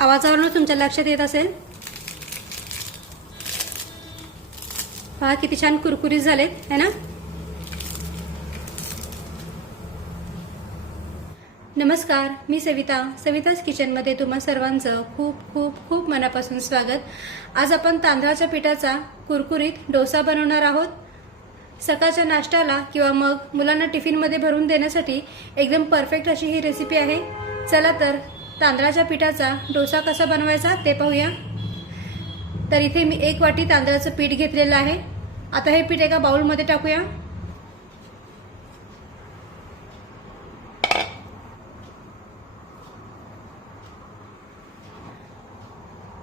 आवाजावरूनच तुमच्या लक्षात येत असेल? पहा किती छान कुरकुरीत झालेत है ना? नमस्कार मी सविता. सविताच किचनमध्ये तुम्हा सर्वांचं खूप खूप खूप मनापासून स्वागत. आज आपण तांदळाच्या पिठाचा कुरकुरीत डोसा बनवणार आहोत. सकाळच्या नाश्त्याला किंवा मग मुलांना टिफिनमध्ये भरून देण्यासाठी एकदम परफेक्ट अशी ही रेसिपी आहे. चला तर तांदळाच्या पिठाचा डोसा कसा बनवायचा ते पाहूया. तर इथे मी एक वाटी तांदळाचं पीठ घेतलेलं आहे. आता हे पीठ एका बाउलमध्ये टाकूया.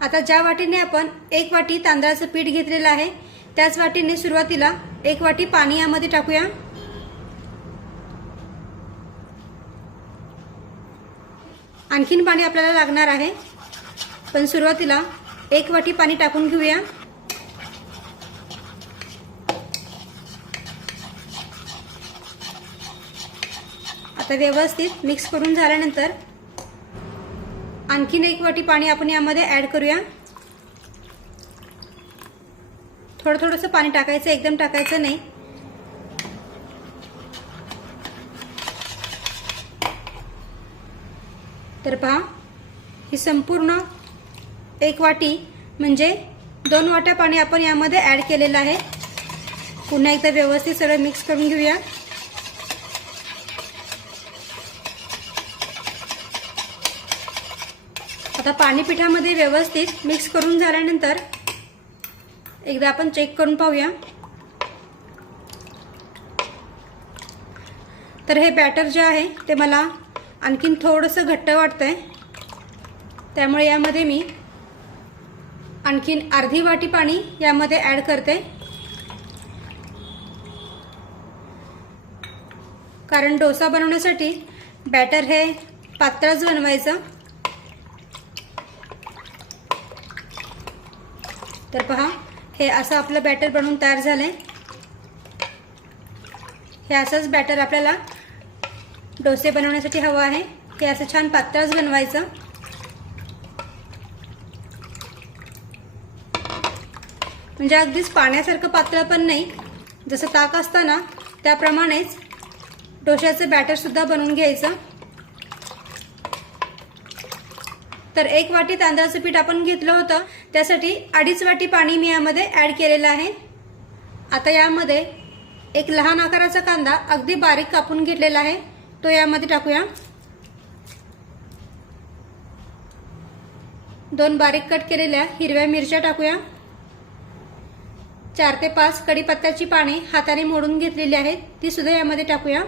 आता ज्या वाटीने आपण एक वाटी तांदळाचं पीठ घेतलेलं आहे त्याच वाटीने सुरुवातीला एक वाटी पाणी यामध्ये टाकूया. आणखीन पाणी आपल्याला लागणार आहे. पण सुरुवातीला एक वाटी पाणी टाकून घेऊया. आता व्यवस्थित मिक्स करून झाल्यानंतर आणखीन एक वाटी पाणी आपण यामध्ये ऍड करूया. थोडं थोडंसं पाणी टाकायचं एकदम टाकायचं नाही. तर पहा ही संपूर्ण एक वाटी म्हणजे दोन वाट्या पाणी आपण यामध्ये ॲड केलेलं आहे. पुन्हा एकदा व्यवस्थित सगळं मिक्स करून घेऊया. आता पाणी पिठामध्ये व्यवस्थित मिक्स करून झाल्यानंतर एकदा आपण चेक करून पाहूया. तर हे बॅटर जे आहे ते मला आणखीन थोडंसं घट्ट वाटतंय. त्यामुळे यामध्ये मी आणखीन अर्धी वाटी पाणी यामध्ये ॲड करते. कारण डोसा बनवण्यासाठी बॅटर हे पातळच बनवायचं. तर पहा हे असं आपलं बॅटर बनवून तयार झालं आहे हे असंच बॅटर आपल्याला डोसे बनवण्यासाठी हवं आहे. हे असं छान पातळच बनवायचं. म्हणजे अगदीच पाण्यासारखं पातळ पण नाही. जसं ताक असताना त्याप्रमाणेच डोश्याचं बॅटरसुद्धा बनवून घ्यायचं. तर एक वाटी तांदळाचं पीठ आपण घेतलं होतं. त्यासाठी अडीच वाटी पाणी मी यामध्ये ॲड केलेलं आहे. आता यामध्ये एक लहान आकाराचा कांदा अगदी बारीक कापून घेतलेला आहे. तो यामध्ये टाकूया. दोन बारीक कट केलेल्या हिरव्या मिरच्या टाकूया. चार ते पाच कढीपत्त्याची पाने हाताने मोडून घेतलेली आहेत ती सुद्धा यामध्ये टाकूया.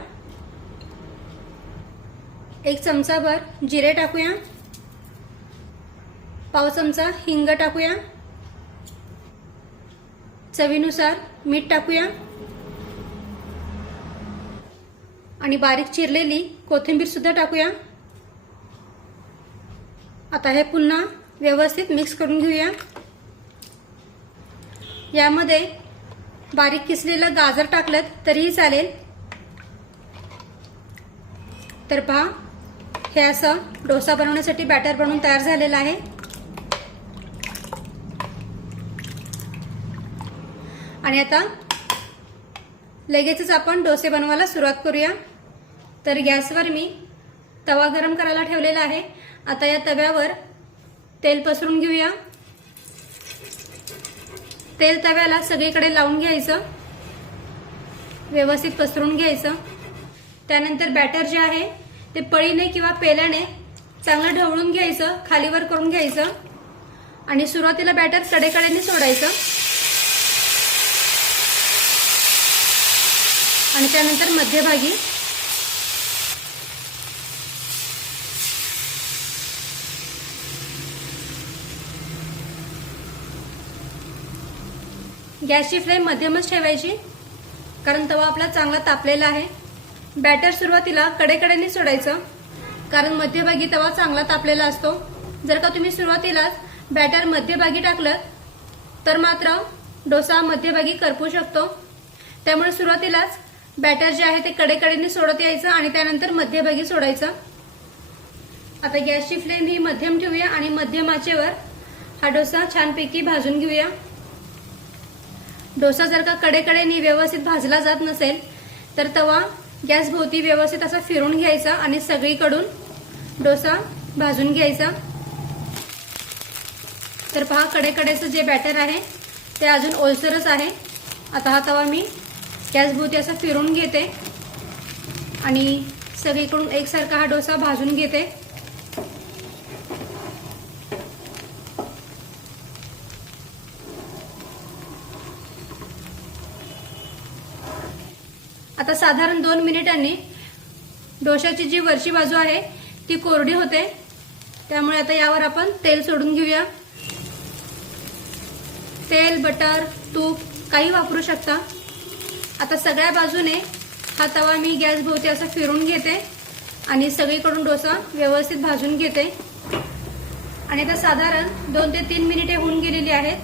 एक चमचाभर जिरे टाकूया. पाव चमचा हिंग टाकूया. चवीनुसार मीठ टाकूया. आणि बारीक चिरलेली कोथिंबीर सुद्धा टाकूया. आता हे पुन्हा व्यवस्थित मिक्स करून घेऊया. यामध्ये बारीक किसलेलं गाजर टाकलं तरीही चालेल. तर पहा हे असं डोसा बनवण्यासाठी बॅटर बनवून तयार झालेलं आहे. आणि आता लगेचच आपण डोसे बनवायला सुरुवात करूया. तर गॅसवर मी तवा गरम करायला ठेवलेला आहे. आता या तव्यावर तेल पसरून घेऊया. तेल तव्याला सगळीकडे लावून घ्यायचं. व्यवस्थित पसरून घ्यायचं. त्यानंतर बॅटर जे आहे ते पळीने किंवा पेल्याने चांगलं ढवळून घ्यायचं खालीवर करून घ्यायचं. आणि सुरुवातीला बॅटर कडेकडेने सोडायचं. आणि त्यानंतर मध्यभागी गॅसची फ्लेम मध्यमच ठेवायची. कारण तवा आपला चांगला तापलेला आहे. बॅटर सुरुवातीला कडेकडेने सोडायचं. कारण मध्यभागी तवा चांगला तापलेला असतो. जर का तुम्ही सुरुवातीलाच बॅटर मध्यभागी टाकलं तर मात्र डोसा मध्यभागी करपू शकतो. त्यामुळे सुरुवातीलाच बॅटर जे आहे ते कडेकडेने सोडत यायचं आणि त्यानंतर मध्यभागी सोडायचं. आता गॅसची फ्लेम ही मध्यम ठेवूया आणि मध्यम आचेवर हा डोसा छानपैकी भाजून घेऊया. डोसा जर का कडेकडेनी व्यवस्थित भाजला जात नसेल तर तवा गॅस भोवती व्यवस्थित असा फिरून घ्यायचा आणि सगळीकडून डोसा भाजून घ्यायचा. तर पहा कडेकडेचं जे बॅटर आहे ते अजून ओलसरच आहे. आता हा तवा मी गॅस भोवती असा फिरून घेते आणि सगळीकडून एकसारखा हा डोसा भाजून घेते. आता साधारण दोन मिनिटांनी डोशाची जी वरची बाजू आहे ती कोरडी होते. त्यामुळे आता यावर आपण तेल सोडून घेऊया. तेल बटर तूप काही वापरू शकता. आता सगळ्या बाजूने हा तवा मी गॅस भोवती असा फिरून घेते आणि सगळीकडून डोसा व्यवस्थित भाजून घेते. आणि आता साधारण दोन ते तीन मिनिटे होऊन गेलेली आहेत.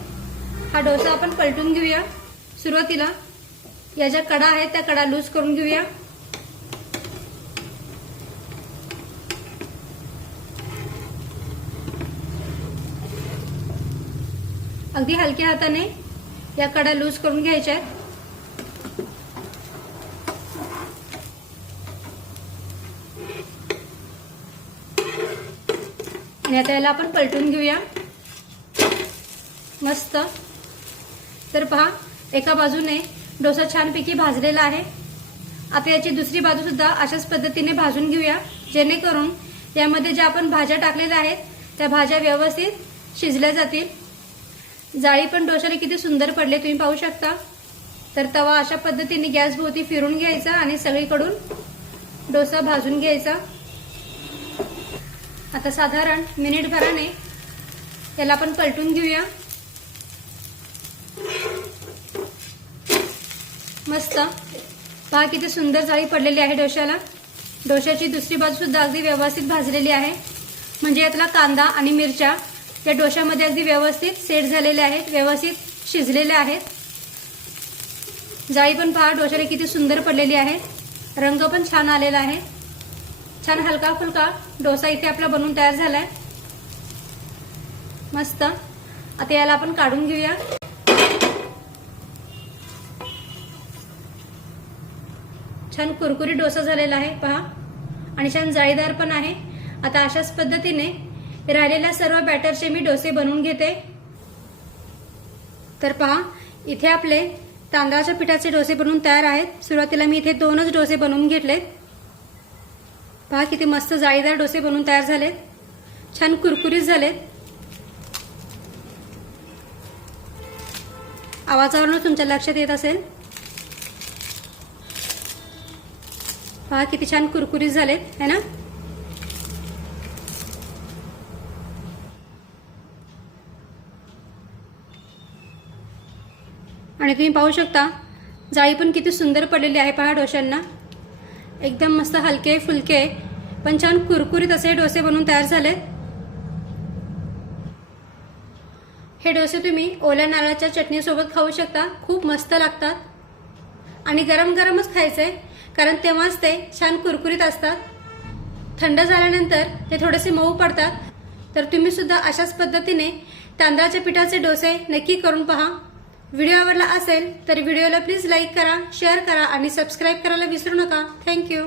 हा डोसा आपण पलटून घेऊया सुरुवातीला. या ज्या कडा आहेत त्या कडा लूज करून घेऊया. अगदी हलक्या हाताने या कडा लूज करून घ्यायच्या आहेत. आणि आता याला आपण पलटून घेऊया. मस्त. तर पहा एका बाजूने डोसा छानपैकी भाजलेला आहे. आता याची दुसरी बाजू सुद्धा अशाच पद्धतीने भाजून घेऊया. जेणेकरून यामध्ये ज्या आपण भाज्या टाकलेल्या आहेत त्या भाज्या व्यवस्थित शिजल्या जातील. जाळी पण डोशाला किती सुंदर पडले तुम्ही पाहू शकता. तर तवा अशा पद्धतीने गॅस भोवती फिरून घ्यायचा आणि सगळीकडून डोसा भाजून घ्यायचा. आता साधारण मिनिटभराने याला आपण पलटून घेऊया. मस्त. पहा किती सुंदर जाळी पडलेली आहे डोश्याला. डोश्याची दुसरी बाजू सुद्धा अगदी व्यवस्थित भाजलेली आहे. म्हणजे यातला कांदा आणि मिरच्या या डोश्यामध्ये अगदी व्यवस्थित सेट झालेल्या आहेत व्यवस्थित शिजलेल्या आहेत. जाळी पण पहा डोश्याला किती सुंदर पडलेली आहे. रंग पण छान आलेला आहे. छान हलका फुलका डोसा इथे आपला बनवून तयार झालाय. मस्त. आता याला आपण काढून घेऊया. छान कुरकुरी डोसा झालेला आहे पहा. आणि छान जाळीदार पण आहे. आता अशाच पद्धतीने राहिलेल्या सर्व बॅटरचे मी डोसे बनवून घेते. तर पहा इथे आपले तांदळाच्या पिठाचे डोसे बनवून तयार आहेत. सुरुवातीला मी इथे दोनच डोसे बनवून घेतलेत. पहा किती मस्त जाळीदार डोसे बनवून तयार झालेत. छान कुरकुरीत झालेत. आवाजावरून तुमच्या लक्षात येत असेल. पहा किती छान कुरकुरीत झालेत है ना? आणि तुम्ही पाहू शकता जाळी पण किती सुंदर पडलेली आहे पहा डोश्यांना. एकदम मस्त हलके फुलके पण छान कुरकुरीत असे डोसे बनवून तयार झालेत. हे डोसे तुम्ही ओल्या नारळाच्या चटणीसोबत खाऊ शकता खूप मस्त लागतात. आणि गरम गरमच खायचंय. कारण तेव्हाच ते छान कुरकुरीत असतात. थंड झाल्यानंतर ते थोडेसे मऊ पडतात. तर तुम्ही सुद्धा अशाच पद्धतीने तांदळाच्या पिठाचे डोसे नक्की करून पहा. व्हिडिओ आवडला असेल तर व्हिडिओला प्लीज लाईक करा शेअर करा आणि सबस्क्राईब करायला विसरू नका. थँक्यू